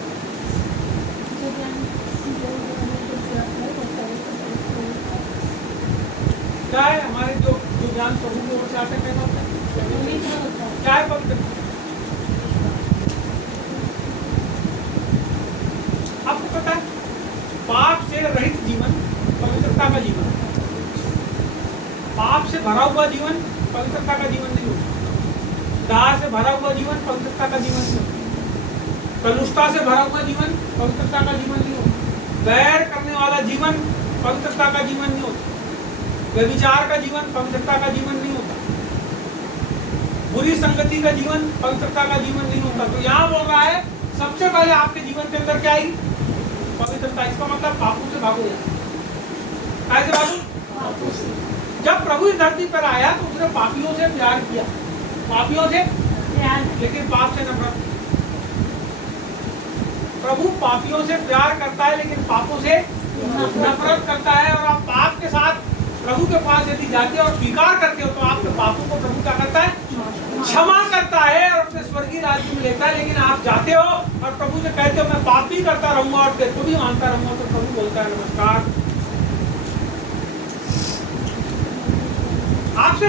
क्या है? हमारे जो ज्ञान प्रभु की ओर से आते हैं क्या है? पवित्रता। आपको पता है पाप से रहित जीवन पवित्रता का जीवन, पाप से भरा हुआ जीवन पवित्रता का जीवन नहीं होता। दाह से भरा हुआ जीवन पवित्रता का जीवन नहीं होता। कलुषता से भरा हुआ जीवन पवित्रता का जीवन नहीं होता। वैर करने वाला जीवन पवित्रता का जीवन नहीं होता। व्यभिचार का जीवन पवित्रता का जीवन नहीं होता। बुरी संगति का जीवन पवित्रता का जीवन नहीं होता। तो यहाँ बोल रहा है सबसे पहले आपके जीवन के अंदर क्या आई? पवित्रता। इसका मतलब पापों से भागो। कैसे भागो? जब प्रभु इस धरती पर आया तो उसने पापियों से प्यार किया, पापियों से प्यार, लेकिन पाप से नफरत। प्रभु पापियों से प्यार करता है लेकिन पापों से नफरत करता है। और आप पाप के साथ प्रभु के पास यदि जाते हो और स्वीकार करते हो तो आपके पापों को प्रभु क्या करता है? क्षमा करता है और अपने स्वर्गीय राज्य में लेता है। लेकिन आप जाते हो और प्रभु से कहते हो मैं पाप भी करता रहूंगा और तेरे को भी मानता रहूंगा, तो प्रभु बोलता है नमस्कार, आपसे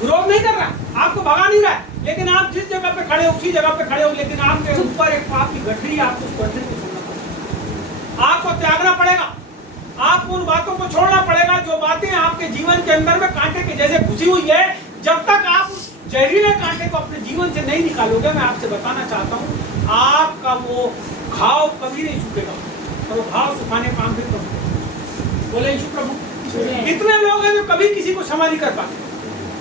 विरोध नहीं कर रहा, आपको भगा नहीं रहा है, लेकिन आप जिस जगह पे खड़े हो उसी जगह पे खड़े हो, लेकिन आपके ऊपर एक पाप की गठरी, आपको उस गठरी को छोड़ना पड़ेगा, आपको त्यागना पड़ेगा, आपको उन बातों को छोड़ना पड़ेगा जो बातें आपके जीवन के अंदर में कांटे के जैसे घुसी हुई है। जब तक आप जहरीले कांटे को अपने जीवन से नहीं निकालोगे, मैं आपसे बताना चाहता हूँ आपका वो घाव कभी नहीं सूखेगा, और वो घाव सुखाने का काम फिर करोगे। बोले यीशु प्रभु। कितने लोग हैं जो कभी किसी को क्षमा नहीं कर पाते?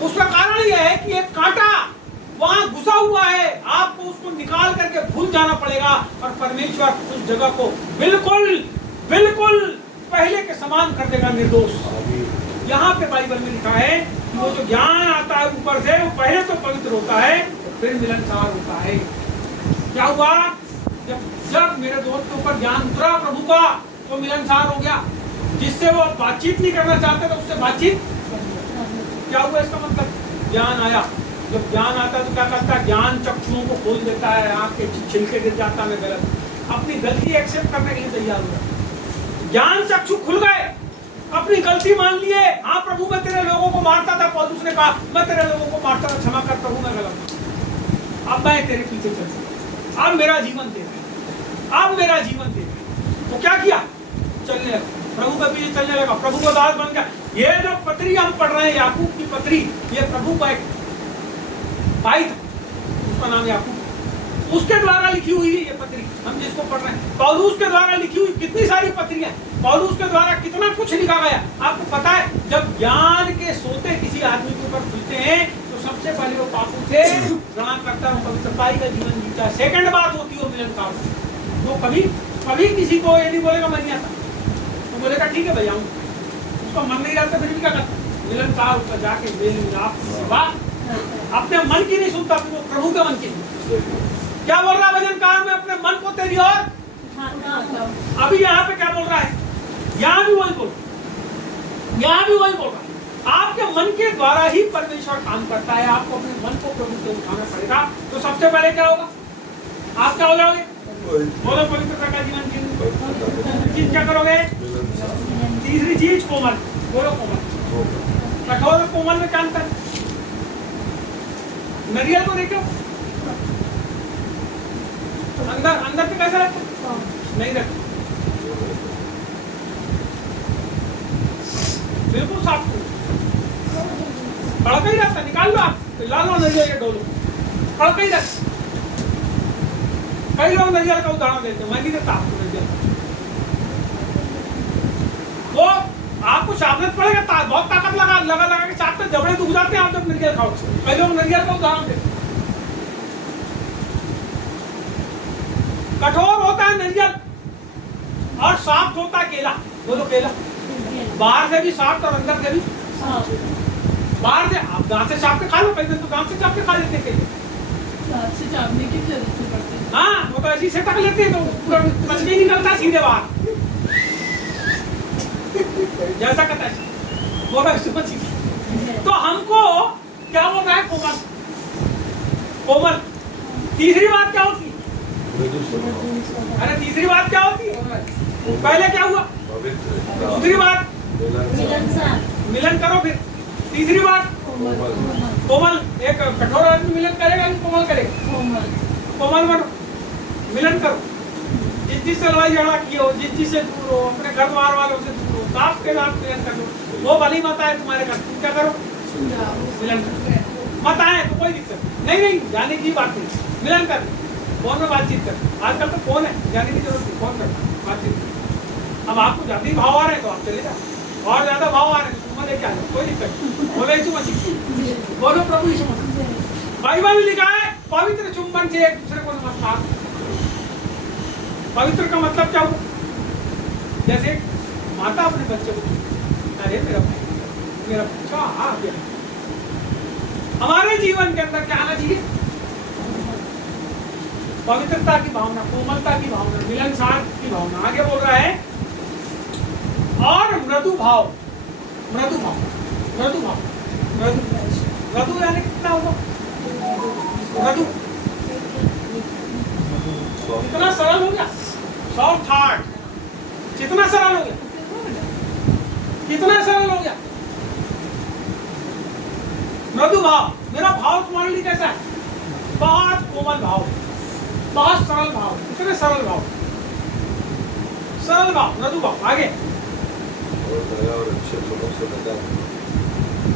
उसका कारण यह है कि एक कांटा वहां घुसा हुआ है, आपको उसको निकाल करके भूल जाना पड़ेगा, और परमेश्वर उस जगह को बिल्कुल बिल्कुल पहले के समान कर देगा, निर्दोष। यहाँ पे बाइबल में लिखा है कि वो जो ज्ञान आता है ऊपर से, वो पहले तो पवित्र होता है, फिर मिलनसार होता है। क्या हुआ? जब मेरे दोस्त के ऊपर ज्ञान उतरा प्रभु का, तो मिलनसार हो गया। जिससे वो बातचीत नहीं करना चाहते तो उससे बातचीत। क्या हुआ इसका मतलब? ज्ञान आया। जब ज्ञान आता है तो क्या करता है? ज्ञान चक्षुओं को खोल देता है, आँख के छिलके गिर जाता है, मैं गलत, अपनी गलती एक्सेप्ट करने के लिए तैयार हो गया। ज्ञान चक्षु खुल गए, अपनी गलती मान लिए। हाँ प्रभु, मैं तेरे लोगों को मारता था, पौलुस ने कहा मैं तेरे लोगों को मारता था, क्षमा कर प्रभु, मैं गलत, अब मैं तेरे पीछे चलता, अब मेरा जीवन दे, अब मेरा जीवन दे। तो क्या किया? चलने लगा, प्रभु के पीछे चलने लगा, प्रभु का दास बन गया। ये जो पत्री हम पढ़ रहे हैं, याकूब की पत्री, ये प्रभु का एक भाई था, उसका नाम याकूब, उसके द्वारा लिखी हुई है ये पत्री हम जिसको पढ़ रहे हैं। पौलुस के द्वारा लिखी हुई कितनी सारी पत्रियां, पौलुस के द्वारा कितना कुछ लिखा गया। आपको पता है, जब ज्ञान के सोते किसी आदमी के ऊपर खुलते हैं तो सबसे पहले वो पापों से प्रणाम करता है, पवित्रताई का जीवन जीता है। सेकंड बात होती है वो मिलनसार, वो कभी किसी को ये नहीं बोलेगा मैं नहीं आता, तो बोलेगा ठीक है भैया आऊँ, उसका मन नहीं रहता फिर भी क्या करता? मिलनसार होता, जाके मेल मिलाप सेवा, अपने मन की नहीं सुनता, तो प्रभु के मन की। क्या बोल रहा है भजनकार में? अपने मन को तेरी और। अभी यहाँ पे क्या बोल रहा है? यहाँ भी वही बोल रहा है। आपके मन के द्वारा ही परमेश्वर काम करता है, आपको अपने मन को प्रभु से उठाना पड़ेगा। तो सबसे पहले क्या होगा? आप क्या हो जाओगे? बोलो पवित्रता का जीवन चीज क्या करोगे? तीसरी चीज कोमल। बोलो कोमल। कठोर और कोमल में क्या अंतर है? नरियल को देखो, अंदर पे कैसा लगता है? नहीं रखता, बिल्कुल साफ कड़का ही रहता। निकाल लो आप, ला लो नरियल के डोलो, कड़का ही रहता। कई लोग नरियल का उदाहरण देते हैं, मैं नहीं देता आपको नरियल। वो आपको चाटना पड़ेगा, बहुत ताकत लगा के चाटते जबड़े दुख जाते हैं आप जब नरियल खाओ। कई लोग नरियल का उदाहरण देते हैं। कठोर होता है नरियल और सॉफ्ट होता है केला। बोलो केला। बाहर से भी सॉफ्ट और अंदर से भी। बाहर से आप दांत से चाप के खा लो, कई दिन तो दांत से चाप के खा लेते हैं, दांत से चापने की जरूरत नहीं पड़ती। हाँ, वो तो ऐसी से टक लेते हैं तो पूरा बच नहीं निकलता सीधे बाहर, जैसा कहता है वो समझ। तो हमको क्या बोल रहा है? कोमल। कोमल। तीसरी बात क्या होती है? अरे तीसरी बात क्या होती है? पहले क्या हुआ? दूसरी बात मिलन करो, फिर तीसरी बात कोमल। एक कठोर आदमी मिलन करेगा कि कोमल करेगा? कोमल बनो, मिलन करो। जिस से लड़ाई झगड़ा किए हो, जिस से दूर हो, अपने घर द्वार वालों से दूर हो, साफ के साथ मिलन कर लो। वो भली मत आए तुम्हारे घर, तुम क्या करो? मिलन करो। मत आए तो कोई दिक्कत नहीं, जाने की बात नहीं, मिलन कर, फोन में बातचीत कर। आजकल तो फोन है, जाने की जरूरत नहीं, फोन करना, बातचीत। अब आपको ज्यादा ही भाव आ रहे हैं तो आप चले जाओ, और ज्यादा भाव आ रहे हैं तो तुम लेके आ जाओ, कोई दिक्कत नहीं। बोलो यीशु मसीह, बोलो प्रभु यीशु मसीह। बाइबल में लिखा है पवित्र चुंबन से एक दूसरे को नमस्कार। पवित्र का मतलब क्या हुआ? जैसे माता अपने बच्चे को, अरे मेरा भाई, मेरा बच्चा आ गया। हमारे जीवन के अंदर क्या आना चाहिए? पवित्रता की भावना, कोमलता की भावना, मिलनसार की भावना। आगे बोल रहा है और मृदु भाव। मृदु भाव, मृदु भाव, मृदु यानी कितना होगा? मृदु कितना सरल हो गया, सॉफ्ट हार्ट, कितना सरल हो गया, कितना सरल हो गया। मृदु भाव, मेरा भाव तुम्हारे लिए कैसा है? बहुत कोमल भाव, बहुत सरल भाव, कितने सरल भाव, सरल भाव, मृदु भाव। आगे दया और अच्छे फलों से लगा।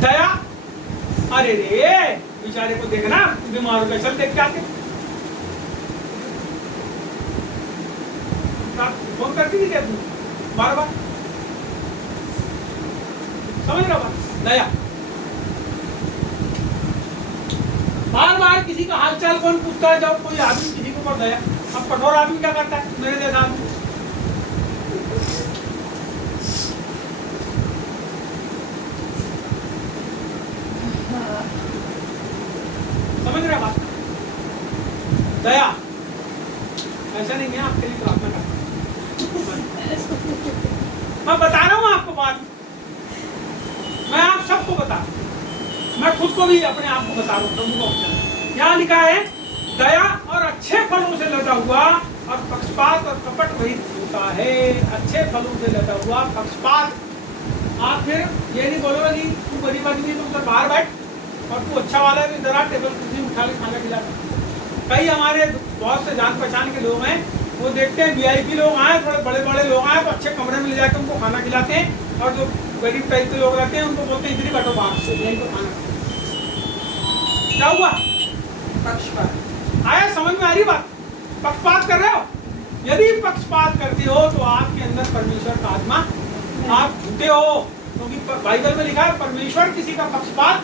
दया, अरे रे बेचारे को देखना, बीमार हो गए, चल देख के आते। फोन करती नहीं क्या तुम बार बार? समझ रहा बात? दया, बार बार किसी का हालचाल कौन पूछता है जब कोई आदमी किसी के ऊपर दया? अब कठोर आदमी क्या करता है मेरे जैसा आदमी? समझ रहे बात? दया ऐसा नहीं है, आपके लिए प्रार्थना करता मैं बता रहा हूँ आपको बात, मैं आप सबको बता रहा हूँ, मैं खुद को भी अपने आप को बता रहा हूँ। प्रभु को क्या लिखा है? दया और अच्छे फलों से लदा हुआ और पक्षपात और कपट रहित होता है। अच्छे फलों से लदा हुआ पक्षपात। आप फिर ये नहीं बोलोगे कि तू गरीब आदमी तुम तो बाहर बैठ और तू अच्छा वाला है, इधर आ टेबल कुर्सी उठा के खाना खिलाता। कई हमारे बहुत से जान पहचान के लोग हैं, वो देखते हैं वीआईपी लोग आए, थोड़े बड़े बड़े लोग आए तो अच्छे कमरे में ले जाकर उनको खाना खिलाते हैं, और जो गरीब टाइप के लोग रहते हैं उनको बोलते हैं इधर ही बैठो बाहर से यहीं पर खाना। क्या हुआ? पक्षपात। आया समझ में आ रही बात? पक्षपात कर रहे हो? यदि पक्षपात करते हो तो आपके अंदर परमेश्वर का आत्मा, आप झूठे हो, क्योंकि बाइबल में लिखा है परमेश्वर किसी का पक्षपात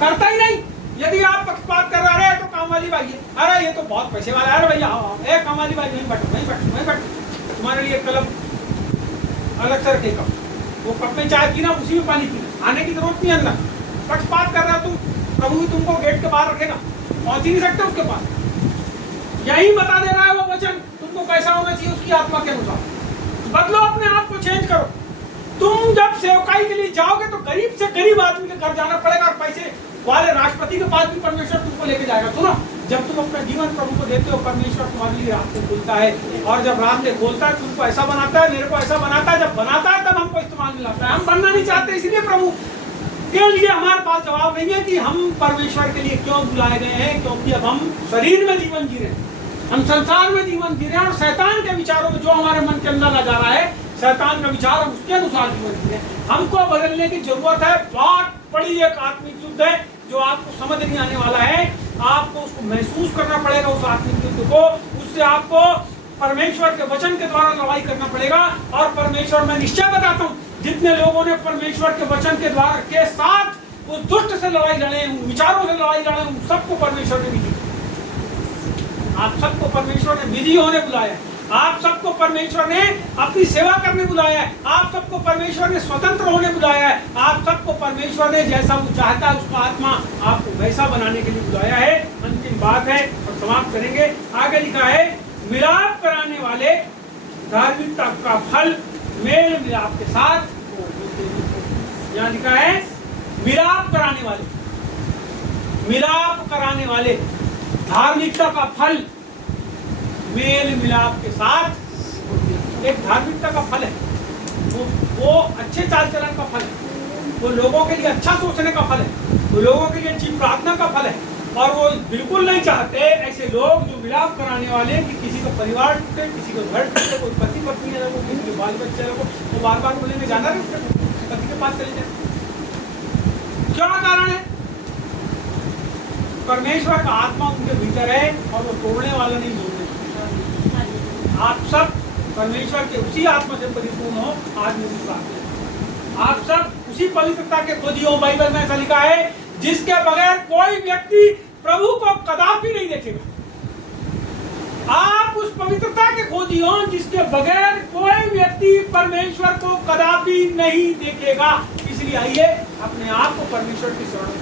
करता ही नहीं। यदि आप पक्षपात कर रहे हैं तो काम वाली भाई है, अरे ये तो बहुत पैसे वाला है, अरे भैया ए काम वाली भाई नहीं बैठो नहीं बैठो नहीं बैठो, तुम्हारे लिए कलम अलग से रखे कप, वो कप में चाय पीना उसी में पानी पीना, आने की जरूरत नहीं अंदर। पक्षपात कर रहे हो तुम, प्रभु भी तुमको गेट के बाहर रखेगा, पहुंच ही नहीं सकते उसके पास। यही बता दे रहा है वो वचन, तुमको कैसा होना चाहिए उसकी आत्मा के अनुसार। बदलो अपने आप को, चेंज करो। तुम जब सेवकाई के लिए जाओगे तो गरीब से गरीब आदमी के घर जाना पड़ेगा, और पैसे वाले राष्ट्रपति के पास भी परमेश्वर तुमको लेके जाएगा। सुनो, जब तुम अपना जीवन प्रभु को देते हो, परमेश्वर तुम्हारे लिए रास्ते खोलता है, और जब रास्ते खोलता है तुमको ऐसा बनाता है, मेरे को ऐसा बनाता है, जब बनाता है तब हमको इस्तेमाल में लाता है। हम बनना नहीं चाहते, इसलिए प्रभु के लिए हमारे पास जवाब नहीं है कि हम परमेश्वर के लिए क्यों बुलाए गए हैं, क्योंकि अब हम शरीर में जीवन जी रहे हैं, हम संसार में जीवन जी रहे हैं, और शैतान के विचारों में जो हमारे मन के अंदर आ जा रहा है, शैतान का विचार, हम उसके अनुसार जीवन जी रहे हैं। हमको बदलने की जरूरत है। बहुत बड़ी एक आत्मिक युद्ध है जो आपको समझ नहीं आने वाला है, आपको उसको महसूस करना पड़ेगा उस आत्मिक युद्ध को। उससे आपको परमेश्वर के वचन के द्वारा लड़ाई करना पड़ेगा। और परमेश्वर, मैं निश्चय बताता हूँ, जितने लोगों ने परमेश्वर के वचन के द्वारा के साथ उस दुष्ट से लड़ाई लड़े, उन विचारों से लड़ाई लड़े, उन सबको परमेश्वर ने विधि, आप सबको परमेश्वर ने विधि होने बुलाया है, आप सबको परमेश्वर ने अपनी सेवा करने बुलाया है, आप सबको परमेश्वर ने स्वतंत्र होने बुलाया है, आप सबको परमेश्वर ने जैसा वो चाहता है उसका आत्मा आपको वैसा बनाने के लिए बुलाया है। अंतिम बात है और समाप्त करेंगे। आगे लिखा है, मिलाप कराने वाले धार्मिकता का फल मेल मिलाप के साथ। यहाँ लिखा है मिलाप कराने वाले, मिलाप कराने वाले धार्मिकता का फल मेल मिलाप के साथ। एक धार्मिकता का फल है, वो अच्छे चाल चलन का फल है, वो लोगों के लिए अच्छा सोचने का फल है, वो लोगों के लिए अच्छी प्रार्थना का फल है। और वो बिल्कुल नहीं चाहते ऐसे लोग जो मिलाप कराने वाले कि किसी का परिवार टूटे, किसी का घर टूटे, कोई पति पत्नी है, किसी के बाल बच्चे है, वो बार बार बोलेंगे जाना नहीं पति के पास चले जाए। क्या कारण है? परमेश्वर का आत्मा उनके भीतर है और वो तोड़ने वाला नहीं, जोड़ने। आप सब परमेश्वर के उसी आत्मा से परिपूर्ण हो। आज मेरी प्रार्थना, आप सब उसी पवित्रता के खोजी हो। बाइबल में ऐसा लिखा है, जिसके बगैर कोई व्यक्ति प्रभु को कदापि नहीं देखेगा। आप उस पवित्रता के खोजी हो जिसके बगैर कोई व्यक्ति परमेश्वर को कदापि नहीं देखेगा। इसलिए आइए अपने आप को परमेश्वर की शरण में